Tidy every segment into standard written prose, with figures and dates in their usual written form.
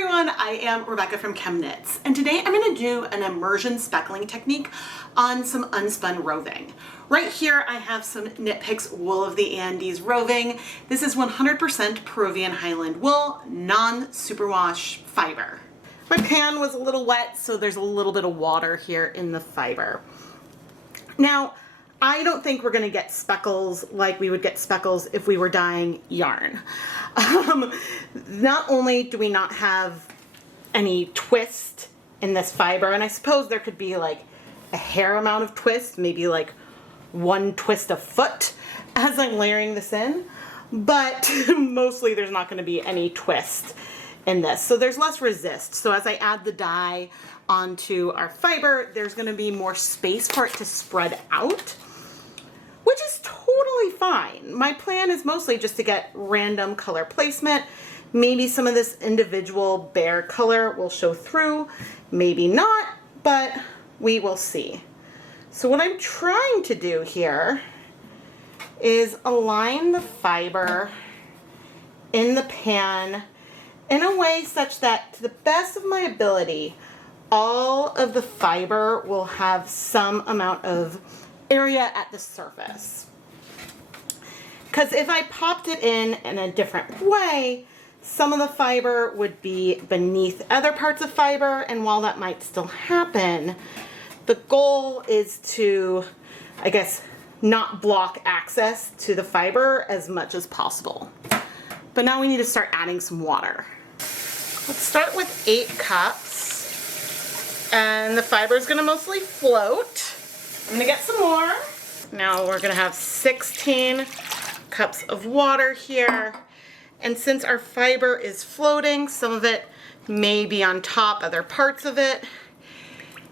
everyone, I am Rebecca from ChemKnits, and today I'm going to do an immersion speckling technique on some unspun roving. Right here I have some Knit Picks Wool of the Andes roving. This is 100% Peruvian Highland wool, non-superwash fiber. My pan was a little wet, so there's a little bit of water here in the fiber. Now, I don't think we're going to get speckles like we would get speckles if we were dyeing yarn. Not only do we not have any twist in this fiber, and I suppose there could be like a hair amount of twist, maybe like one twist a foot as I'm layering this in, but mostly there's not going to be any twist in this. So there's less resist. So as I add the dye onto our fiber, there's going to be more space for it to spread out, which is totally fine. My plan is mostly just to get random color placement. Maybe some of this individual bare color will show through, maybe not, but we will see. So what I'm trying to do here is align the fiber in the pan in a way such that, to the best of my ability, all of the fiber will have some amount of area at the surface. Because if I popped it in a different way, some of the fiber would be beneath other parts of fiber, and while that might still happen, the goal is to, I guess, not block access to the fiber as much as possible. But now we need to start adding some water. Let's start with 8 cups, and the fiber is going to mostly float. I'm going to get some more. Now we're going to have 16 cups of water here, and since our fiber is floating, some of it may be on top, other parts of it.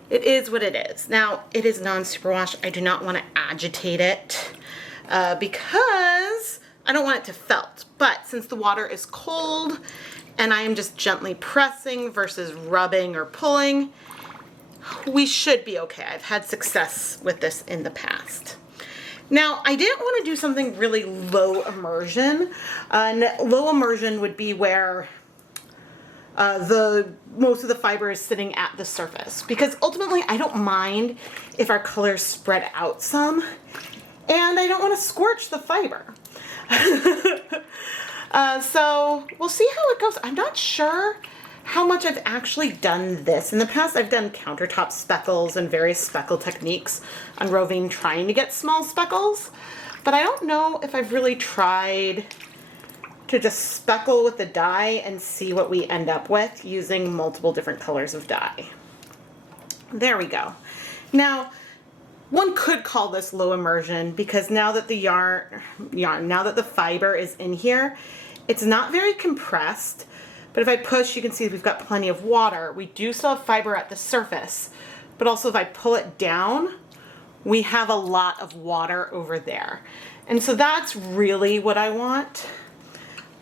It is what it is. Now, it is non-superwash. I do not want to agitate it because I don't want it to felt. But since the water is cold and I am just gently pressing versus rubbing or pulling, we should be okay. I've had success with this in the past. Now, I didn't want to do something really low immersion. Low immersion would be where most of the fiber is sitting at the surface, because ultimately I don't mind if our colors spread out some, and I don't want to scorch the fiber. So we'll see how it goes. I'm not sure how much I've actually done this. In the past, I've done countertop speckles and various speckle techniques on roving trying to get small speckles, but I don't know if I've really tried to just speckle with the dye and see what we end up with using multiple different colors of dye. There we go. Now, one could call this low immersion because now that the now that the fiber is in here, it's not very compressed, but if I push, you can see we've got plenty of water. We do still have fiber at the surface, but also if I pull it down, we have a lot of water over there. And so that's really what I want.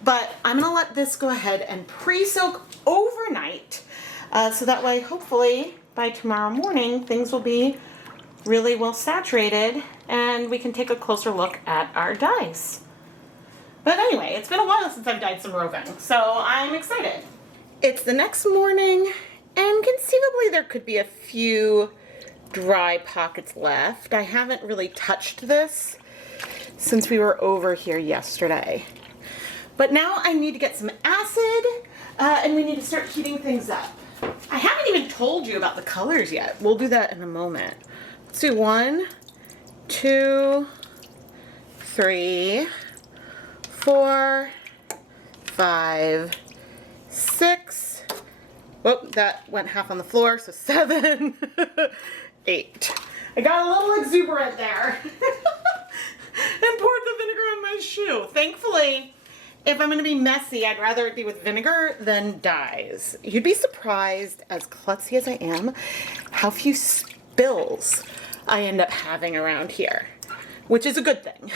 But I'm gonna let this go ahead and pre-soak overnight, so that way, hopefully, by tomorrow morning, things will be really well saturated and we can take a closer look at our dyes. But anyway, it's been a while since I've dyed some roving, so I'm excited. It's the next morning, and conceivably there could be a few dry pockets left. I haven't really touched this since we were over here yesterday. But now I need to get some acid, and we need to start heating things up. I haven't even told you about the colors yet. We'll do that in a moment. Let's do 1, 2, 3, 4, 5, 6. Whoop, that went half on the floor, so 7, 8. I got a little exuberant there. And poured the vinegar on my shoe. Thankfully, if I'm going to be messy, I'd rather it be with vinegar than dyes. You'd be surprised, as klutzy as I am, how few spills I end up having around here, which is a good thing.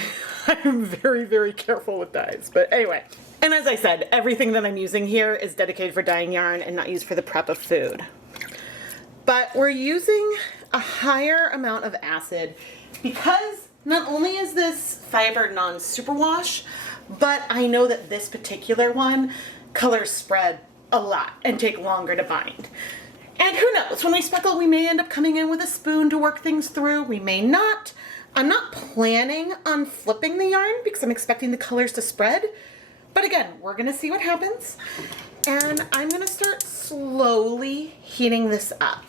I'm very, very careful with dyes. But anyway, and as I said, everything that I'm using here is dedicated for dyeing yarn and not used for the prep of food. But we're using a higher amount of acid because not only is this fiber non-superwash, but I know that this particular one, colors spread a lot and take longer to bind. And who knows, when we speckle, we may end up coming in with a spoon to work things through. We may not. I'm not planning on flipping the yarn because I'm expecting the colors to spread. But again, we're gonna see what happens. And I'm gonna start slowly heating this up.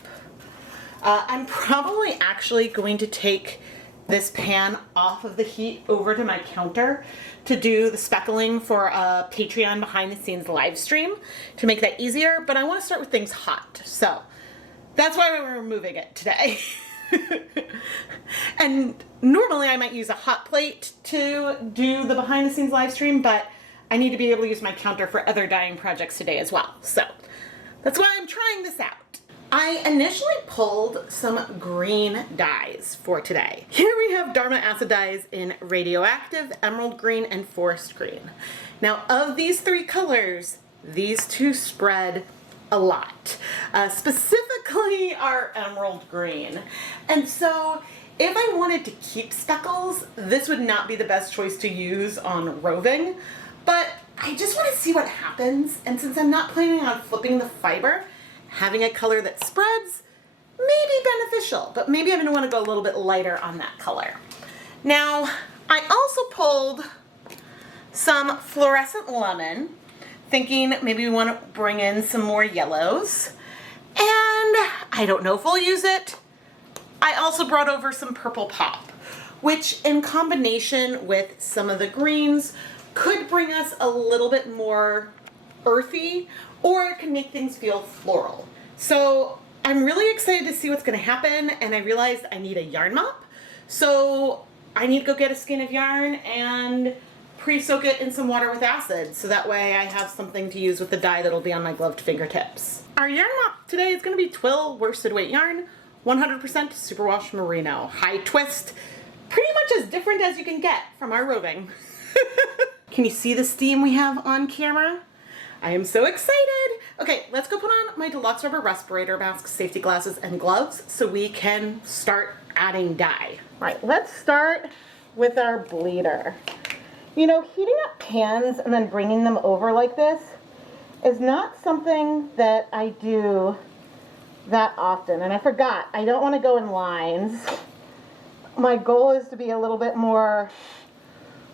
I'm probably actually going to take this pan off of the heat over to my counter to do the speckling for a Patreon behind the scenes live stream to make that easier, but I want to start with things hot. So that's why we're removing it today. And normally I might use a hot plate to do the behind the scenes live stream, but I need to be able to use my counter for other dyeing projects today as well. So that's why I'm trying this out. I initially pulled some green dyes for today. Here we have Dharma acid dyes in Radioactive, Emerald Green, and Forest Green. Now, of these three colors, these two spread a lot. Specifically our Emerald Green. And so, if I wanted to keep Speckles, this would not be the best choice to use on Roving, but I just want to see what happens, and since I'm not planning on flipping the fiber, having a color that spreads may be beneficial, but maybe I'm going to want to go a little bit lighter on that color. Now, I also pulled some fluorescent lemon, thinking maybe we want to bring in some more yellows, and I don't know if we'll use it. I also brought over some purple pop, which in combination with some of the greens could bring us a little bit more earthy, or it can make things feel floral. So I'm really excited to see what's going to happen, and I realized I need a yarn mop. So I need to go get a skein of yarn and pre-soak it in some water with acid, so that way I have something to use with the dye that'll be on my gloved fingertips. Our yarn mop today is going to be twill worsted weight yarn, 100% superwash merino, high twist, pretty much as different as you can get from our Roving. Can you see the steam we have on camera? I am so excited. Okay, let's go put on my deluxe rubber respirator mask, safety glasses, and gloves so we can start adding dye. All right, let's start with our bleeder. You know, heating up pans and then bringing them over like this is not something that I do that often. And I forgot, I don't want to go in lines. My goal is to be a little bit more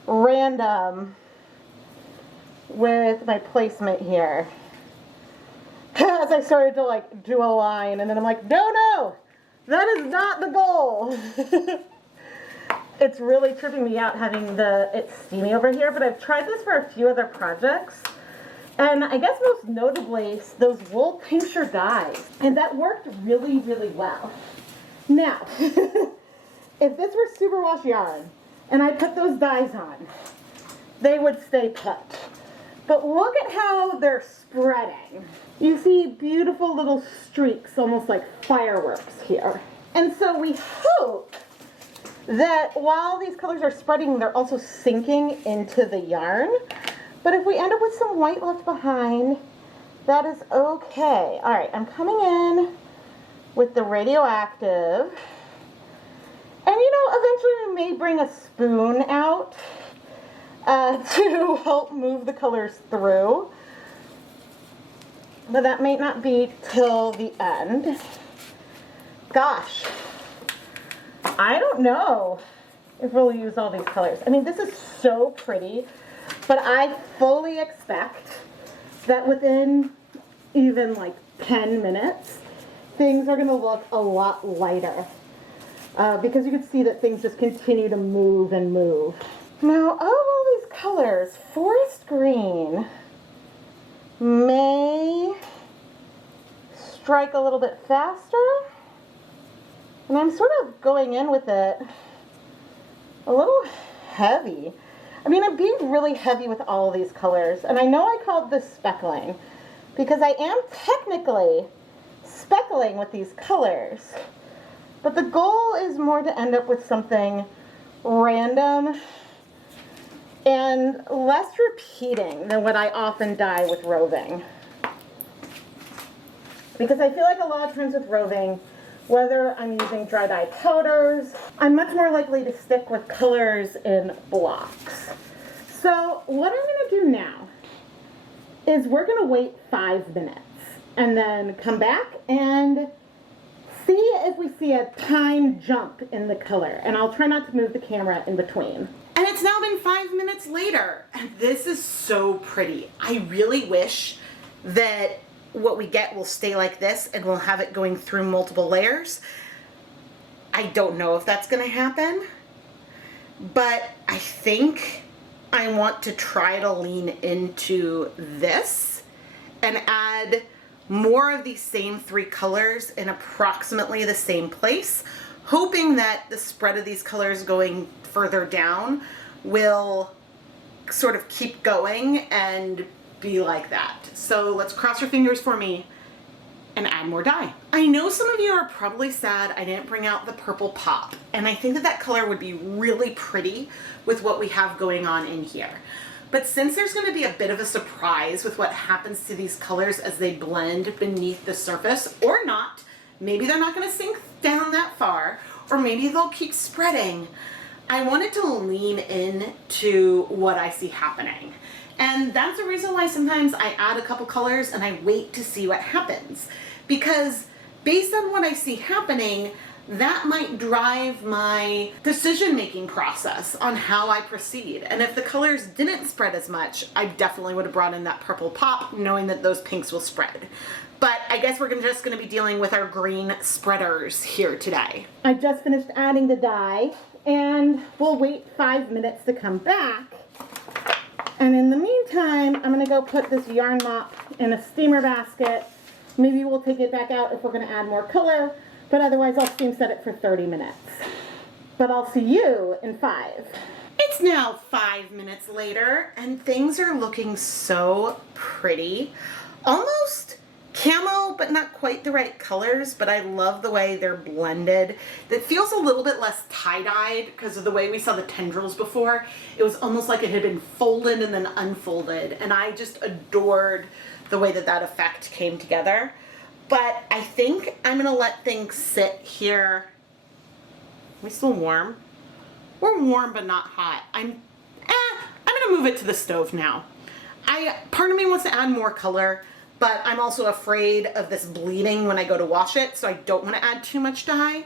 random with my placement here. As I started to like do a line, and then I'm like, no, that is not the goal. It's really tripping me out having it steamy over here, but I've tried this for a few other projects, and I guess most notably those wool tincture dyes, and that worked really, really well. Now, if this were superwash yarn and I put those dyes on, they would stay put. But look at how they're spreading. You see beautiful little streaks, almost like fireworks here. And so we hope that while these colors are spreading, they're also sinking into the yarn. But if we end up with some white left behind, that is okay. All right, I'm coming in with the Radioactive. And you know, eventually we may bring a spoon out to help move the colors through, but that may not be till the end. Gosh, I don't know if we'll use all these colors. I mean, this is so pretty, but I fully expect that within even like 10 minutes, things are going to look a lot lighter because you can see that things just continue to move and move. Now, of all these colors, forest green may strike a little bit faster, and I'm sort of going in with it a little heavy. I mean, I'm being really heavy with all of these colors, and I know I called this speckling because I am technically speckling with these colors, but the goal is more to end up with something random and less repeating than what I often dye with Roving. Because I feel like a lot of times with Roving, whether I'm using dry dye powders, I'm much more likely to stick with colors in blocks. So what I'm going to do now is we're gonna wait 5 minutes and then come back and see if we see a time jump in the color. And I'll try not to move the camera in between. And it's now been 5 minutes later, and this is so pretty. I really wish that what we get will stay like this and we'll have it going through multiple layers. I don't know if that's gonna happen, but I think I want to try to lean into this and add more of these same 3 colors in approximately the same place, hoping that the spread of these colors going further down will sort of keep going and be like that. So let's cross your fingers for me and add more dye. I know some of you are probably sad I didn't bring out the purple pop, and I think that that color would be really pretty with what we have going on in here. But since there's going to be a bit of a surprise with what happens to these colors as they blend beneath the surface, or not, maybe they're not going to sink down that far, or maybe they'll keep spreading, I wanted to lean in to what I see happening. And that's the reason why sometimes I add a couple colors and I wait to see what happens. Because based on what I see happening, that might drive my decision-making process on how I proceed. And if the colors didn't spread as much, I definitely would have brought in that purple pop, knowing that those pinks will spread. But I guess we're just gonna be dealing with our green spreaders here today. I just finished adding the dye, and we'll wait 5 minutes to come back. And in the meantime, I'm gonna go put this yarn mop in a steamer basket. Maybe we'll take it back out if we're gonna add more color, but otherwise I'll steam set it for 30 minutes. But I'll see you in 5. It's now 5 minutes later, and things are looking so pretty. Almost camo, but not quite the right colors, but I love the way they're blended. It feels a little bit less tie-dyed because of the way we saw the tendrils before. It was almost like it had been folded and then unfolded, and I just adored the way that that effect came together. But I think I'm gonna let things sit here. Are we still warm? We're warm but not hot. I'm gonna move it to the stove now. Part of me wants to add more color, but I'm also afraid of this bleeding when I go to wash it, so I don't want to add too much dye.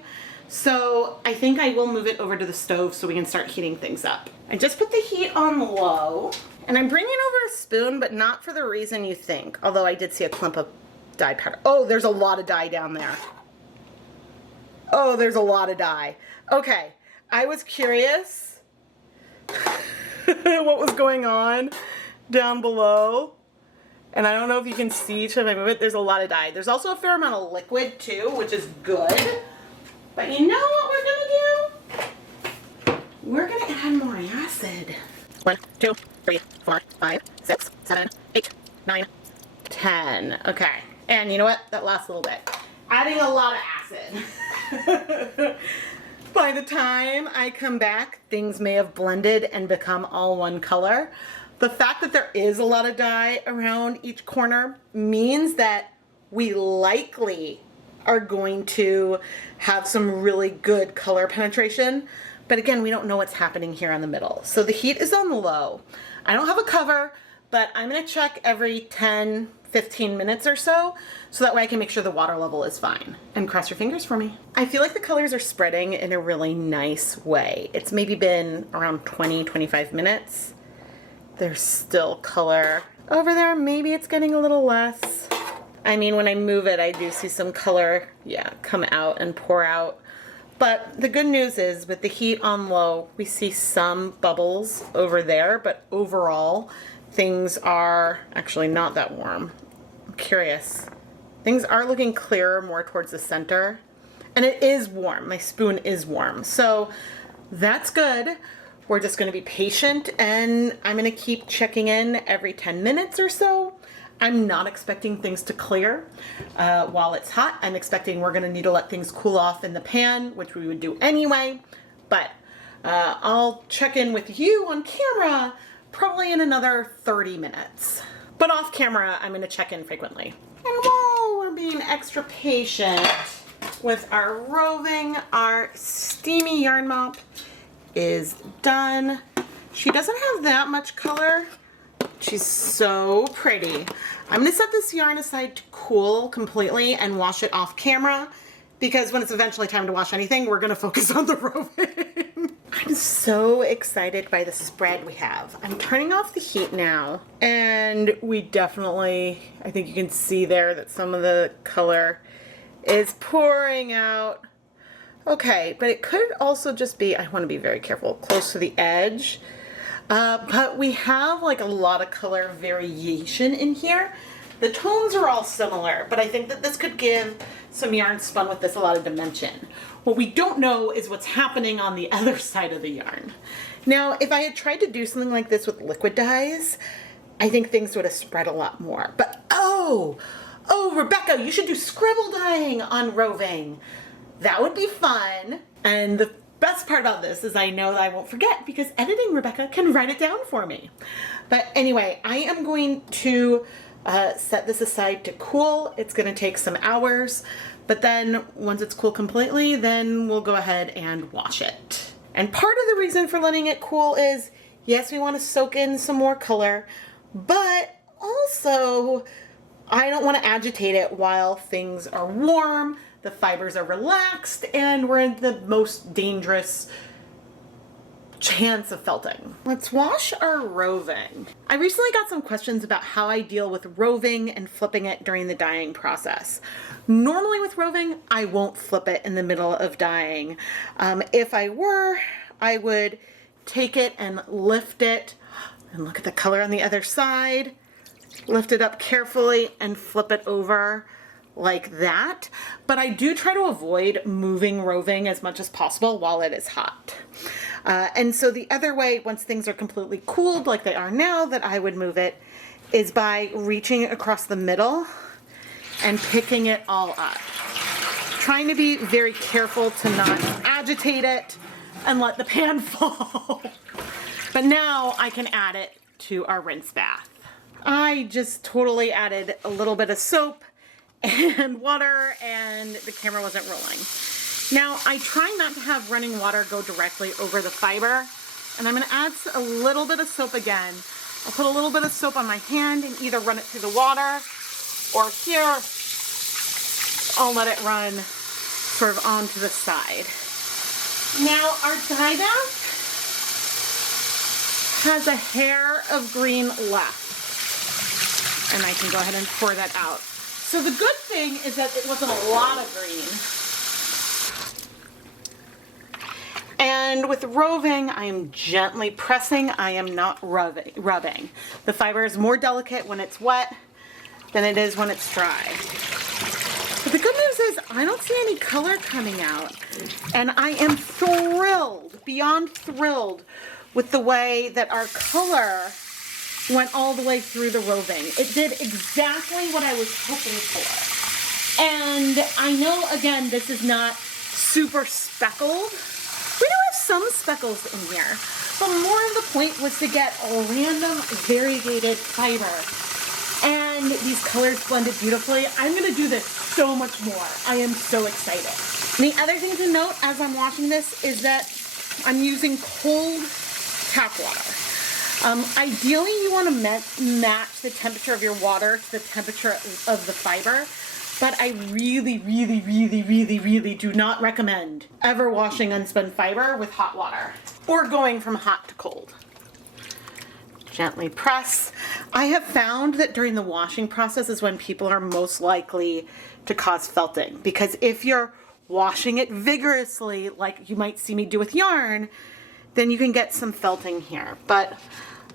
So I think I will move it over to the stove so we can start heating things up. I just put the heat on low, and I'm bringing over a spoon, but not for the reason you think, although I did see a clump of dye powder. Oh, there's a lot of dye down there. Oh, there's a lot of dye. Okay, I was curious what was going on down below. And I don't know if you can see each time I move it, there's a lot of dye. There's also a fair amount of liquid too, which is good. But you know what we're gonna do? We're gonna add more acid. 1, 2, 3, 4, 5, 6, 7, 8, 9, 10. Okay. And you know what? That lasts a little bit. Adding a lot of acid. By the time I come back, things may have blended and become all one color. The fact that there is a lot of dye around each corner means that we likely are going to have some really good color penetration. But again, we don't know what's happening here in the middle. So the heat is on low. I don't have a cover, but I'm gonna check every 10, 15 minutes or so that way I can make sure the water level is fine. And cross your fingers for me. I feel like the colors are spreading in a really nice way. It's maybe been around 20, 25 minutes. There's still color over there. Maybe it's getting a little less. I mean, when I move it, I do see some color, come out and pour out. But the good news is with the heat on low, we see some bubbles over there, but overall, things are actually not that warm. I'm curious. Things are looking clearer, more towards the center. And it is warm. My spoon is warm. So that's good. We're just going to be patient, and I'm going to keep checking in every 10 minutes or so. I'm not expecting things to clear while it's hot. I'm expecting we're going to need to let things cool off in the pan, which we would do anyway. But I'll check in with you on camera probably in another 30 minutes. But off camera, I'm going to check in frequently. And while we're being extra patient with our roving, our steamy yarn mop is done. She doesn't have that much color, She's so pretty. I'm gonna set this yarn aside to cool completely and wash it off camera, because when it's eventually time to wash anything, we're gonna focus on the roving. I'm so excited by the spread we have. I'm turning off the heat now, and we definitely, I think you can see there that some of the color is pouring out. Okay, but it could also just be, I want to be very careful, close to the edge. But we have like a lot of color variation in here. The tones are all similar, but I think that this could give some yarn spun with this a lot of dimension. What we don't know is what's happening on the other side of the yarn. Now, if I had tried to do something like this with liquid dyes, I think things would have spread a lot more. But oh, Rebecca, you should do scribble dyeing on roving. That would be fun. And the best part about this is I know that I won't forget, because editing Rebecca can write it down for me. But anyway, I am going to set this aside to cool. It's going to take some hours, but then once it's cool completely, then we'll go ahead and wash it. And part of the reason for letting it cool is, yes, we want to soak in some more color, but also I don't want to agitate it while things are warm, the fibers are relaxed, and we're in the most dangerous chance of felting. Let's wash our roving. I recently got some questions about how I deal with roving and flipping it during the dyeing process. Normally with roving, I won't flip it in the middle of dyeing. If I were, I would take it and lift it, and look at the color on the other side, lift it up carefully and flip it over like that. But I do try to avoid moving roving as much as possible while it is hot. And so the other way, once things are completely cooled like they are now, that I would move it is by reaching across the middle and picking it all up. Trying to be very careful to not agitate it and let the pan fall. But now I can add it to our rinse bath. I just totally added a little bit of soap and water, and the camera wasn't rolling. Now, I try not to have running water go directly over the fiber, and I'm going to add a little bit of soap again. I'll put a little bit of soap on my hand and either run it through the water, or here, I'll let it run sort of onto the side. Now, our dye bath has a hair of green left, and I can go ahead and pour that out. So the good thing is that it wasn't a lot of green. And with roving, I am gently pressing. I am not rubbing. The fiber is more delicate when it's wet than it is when it's dry. But the good news is I don't see any color coming out. And I am thrilled, beyond thrilled, with the way that our color went all the way through the roving. It did exactly what I was hoping for. And I know, again, this is not super speckled. We do have some speckles in here, but more of the point was to get a random variegated fiber. And these colors blended beautifully. I'm gonna do this so much more. I am so excited. And the other thing to note as I'm washing this is that I'm using cold tap water. Ideally, you want to match the temperature of your water to the temperature of the fiber, but I really do not recommend ever washing unspun fiber with hot water or going from hot to cold. Gently press. I have found that during the washing process is when people are most likely to cause felting, because if you're washing it vigorously, like you might see me do with yarn, then you can get some felting here, but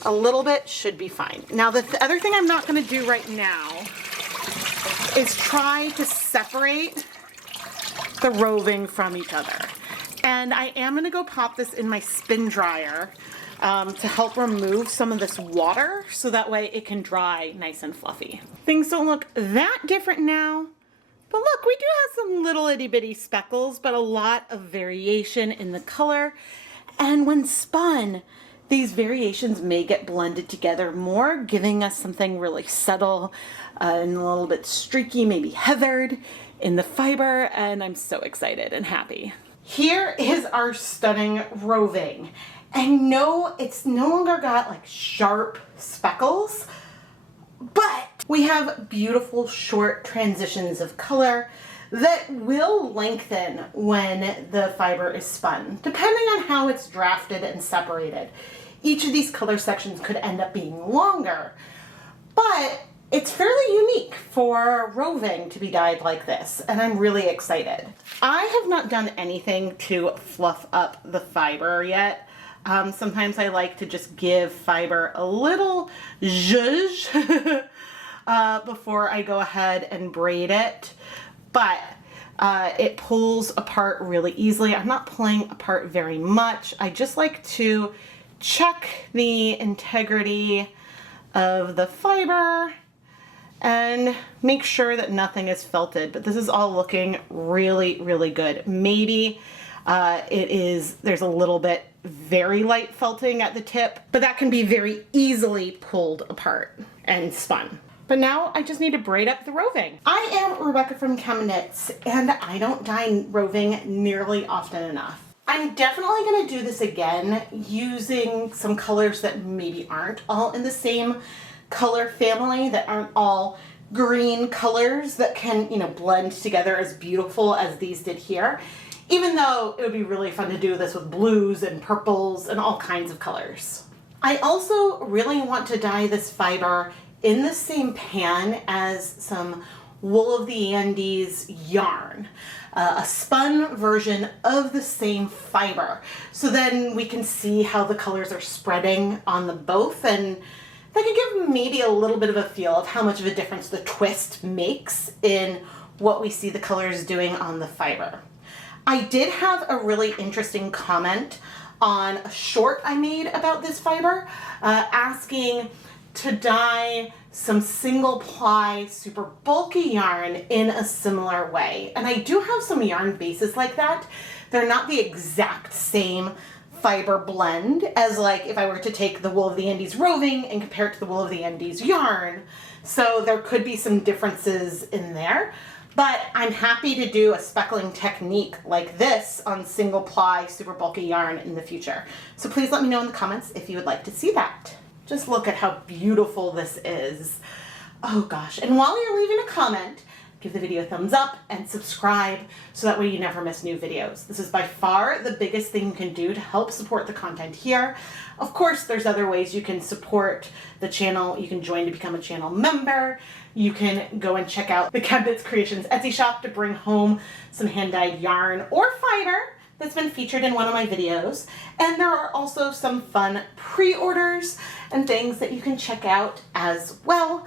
a little bit should be fine. Now, the other thing I'm not going to do right now is try to separate the roving from each other. And I am going to go pop this in my spin dryer to help remove some of this water so that way it can dry nice and fluffy. Things don't look that different now, but look, we do have some little itty bitty speckles, but a lot of variation in the color. And when spun, these variations may get blended together more, giving us something really subtle and a little bit streaky, maybe heathered in the fiber, and I'm so excited and happy. Here is our stunning roving. And no, it's no longer got like sharp speckles, but we have beautiful short transitions of color that will lengthen when the fiber is spun, depending on how it's drafted and separated. Each of these color sections could end up being longer, but it's fairly unique for roving to be dyed like this, and I'm really excited. I have not done anything to fluff up the fiber yet. Sometimes I like to just give fiber a little zhuzh before I go ahead and braid it, but it pulls apart really easily. I'm not pulling apart very much. I just like to check the integrity of the fiber and make sure that nothing is felted, but this is all looking really, really good. Maybe there's a little bit very light felting at the tip, but that can be very easily pulled apart and spun. But now I just need to braid up the roving. I am Rebecca from ChemKnits, and I don't dye roving nearly often enough. I'm definitely gonna do this again using some colors that maybe aren't all in the same color family, that aren't all green colors that can, you know, blend together as beautiful as these did here. Even though it would be really fun to do this with blues and purples and all kinds of colors. I also really want to dye this fiber in the same pan as some Wool of the Andes yarn, a spun version of the same fiber. So then we can see how the colors are spreading on the both, and that can give maybe a little bit of a feel of how much of a difference the twist makes in what we see the colors doing on the fiber. I did have a really interesting comment on a short I made about this fiber, asking to dye some single ply super bulky yarn in a similar way. And I do have some yarn bases like that. They're not the exact same fiber blend as like if I were to take the Wool of the Andes roving and compare it to the Wool of the Andes yarn. So there could be some differences in there. But I'm happy to do a speckling technique like this on single ply super bulky yarn in the future. So please let me know in the comments if you would like to see that. Just look at how beautiful this is. Oh gosh, and while you're leaving a comment, give the video a thumbs up and subscribe so that way you never miss new videos. This is by far the biggest thing you can do to help support the content here. Of course, there's other ways you can support the channel. You can join to become a channel member. You can go and check out the ChemKnits Creations Etsy shop to bring home some hand-dyed yarn or fiber that's been featured in one of my videos. And there are also some fun pre-orders and things that you can check out as well.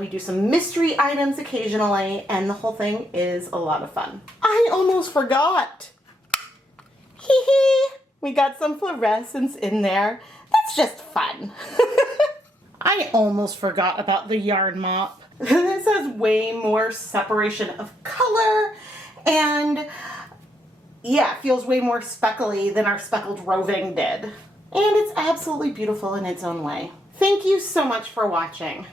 We do some mystery items occasionally, and the whole thing is a lot of fun. I almost forgot. Hee hee. We got some fluorescence in there. That's just fun. I almost forgot about the yarn mop. This has way more separation of color, and yeah, it feels way more speckly than our speckled roving did. And it's absolutely beautiful in its own way. Thank you so much for watching.